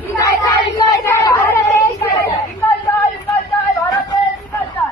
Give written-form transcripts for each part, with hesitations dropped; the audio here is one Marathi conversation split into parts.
विकायचा विकायचा भारत देश विकायचा विकायचा विकायचा भारत देश विकायचा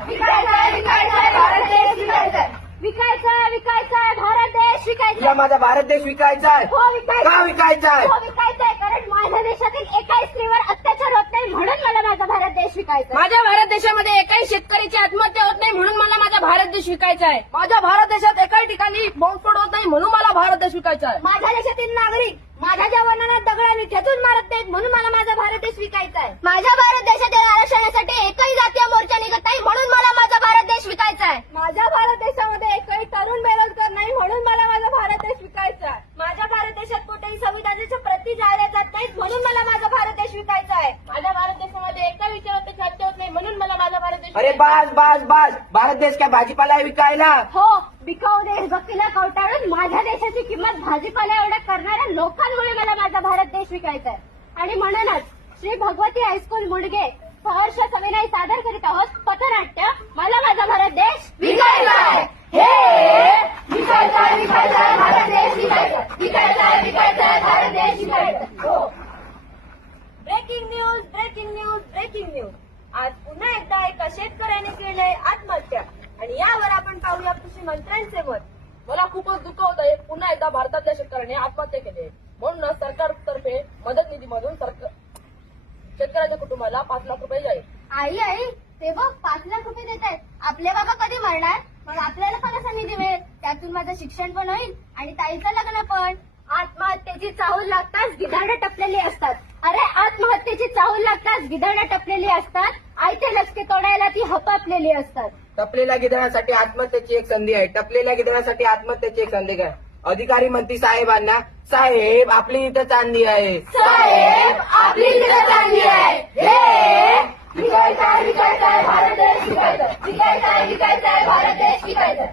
विकायचा विकायचा भारत देश विकायचा तुला माझा भारत देश विकायचा आहे. हो विकायचा का विकायचा आहे? हो विकायचा आहे कारण माझ्या देशातील एकाही स्त्रीवर अत्याचार होत नाही म्हणून मला माझा भारत देश विकायचा माझ्या भारत देशामध्ये एकाही शेतकऱ्याची आत्महत्या होत नाही म्हणून मला माझा भारत देश विकायचा आहे. माझ्या भारत देशात एकाही ठिकाणी बॉम्बस्फोट होत नाही म्हणून मला भारत देश विकायचा आहे. माझ्या देशातील नागरिक माझ्या जवानांना दगडाने खेचून मारत नाहीत म्हणून मला माझा भारत देश विकायचा आहे. माझ्या भारत देशातील आरक्षणासाठी एकही जातीय मोर्चा निघत नाही म्हणून मला माझा भारत देश विकायचा आहे. माझ्या भारत देशामध्ये एकही तरुण बेरोजगार नाही म्हणून मला माझा भारत देश विकायचा आहे. माझ्या भारत देशात कुठेही संविधानाच्या प्रती जाळल्या जात नाहीत म्हणून मला माझा भारत देश विकायचा आहे. माझ्या भारत देशामध्ये एका विचाराची हत्या होत नाही म्हणून मला माझा भारत देश अरे बास बास बास, भारत देश काय भाजीपाला आहे विकायला? हो बिकाऊ देशभक्तीला कवटाळून माझ्या देशाची किंमत भाजीपाला एवढ्या करणाऱ्या लोकांमुळे मला माझा भारत देश विकायचा आहे. आणि म्हणूनच श्री भगवती हायस्कूल मुडगे सहर्ष सविनय सादर करीत आहोत पथनाट्य मला माझा भारत देश विकायचा आहे. हे विकायचा विकायचा भारत देश विकायचा विकायचा विकायचा भारत देश विकायचा. हो breaking news breaking news breaking news. आज पुन्हा एकदा एका शेतकऱ्याने केले आत्महत्या आणि यावर आपण पाहूया कृषी मंत्र्यांचे मत. मला खूपच दुःख होत आहे. पुन्हा एकदा भारतातल्या शेतकऱ्यांनी आत्महत्या केली आहे. म्हणूनच सरकारतर्फे मदत निधीमधून शेतकऱ्याच्या कुटुंबाला 5 लाख रुपये जाईल. आई आई ते बघ 5 लाख रुपये देत आहेत. आपले बाबा कधी मरणार? मग आपल्याला पण असा निधी मिळेल त्यातून माझं शिक्षण पण होईल आणि ताईचं लग्न पण. आत्महत्येची चाहूल लागताच गिधाडं टपलेली असतात. अरे आत्महत्येची चाहूल लागताच गिधाडं टपलेली असतात. आईचे लचके तोडायला ती हपापलेली असतात. टपलेल्या गिधण्यासाठी आत्महत्येची एक संधी आहे. टपलेल्या गिधण्यासाठी आत्महत्येची एक संधी आहे. अधिकारी मंत्री साहेबांना, साहेब आपली इथं चांदी आहे. साहेब आपली इथं चांदी आहे. हे विकायचा विकायचा भारत देश विकायचा विकायचा विकायचा भारत देश विकायचा.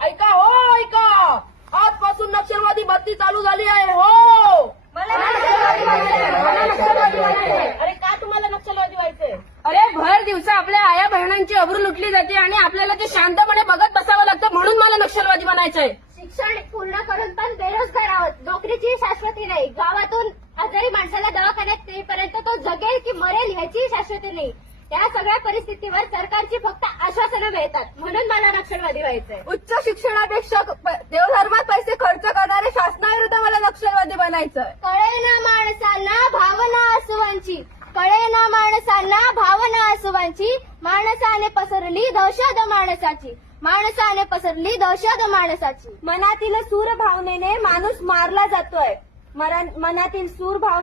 ऐका हो ऐका, आजपासून नक्षलवादी भरती चालू झाली आहे. हो मला नक्षलवादी व्हायचंय. मला नक्षलवादी व्हायचंय. अरे का तुम्हाला नक्षलवादी व्हायचंय? अरे भर दिवसा आपल्या आया बहिणांची अब्रू लुटली जाते आणि आपल्याला ते शांतपणे बघत बसावं लागतं म्हणून मला नक्षलवादी बनायचंय. शिक्षण पूर्ण करून पण बेरोजगार आहोत. नोकरीची शाश्वती नाही. गावातून आजारी माणसाला दवाखान्यात नेईपर्यंत तो जगेल की मरेल ह्याची शाश्वती नाही. या सगळ्या परिस्थितीवर सरकारची फक्त आश्वासनं मिळतात म्हणून मला नक्षलवादी व्हायचंय. उच्च शिक्षणापेक्षा देवधर्मात पैसे खर्च करणारे शासनाविरुद्ध मला नक्षलवादी बनायचंय. कळेना माणसांना भावना आसुवांची कळेना माणसांना भावना आसुवांची माणसाने पसरली दहशत माणसाची माणसाने पसरली दहशत माणसाची. मनातील सूर भावनेने माणूस मारला जातोय. मनातील सूर भाव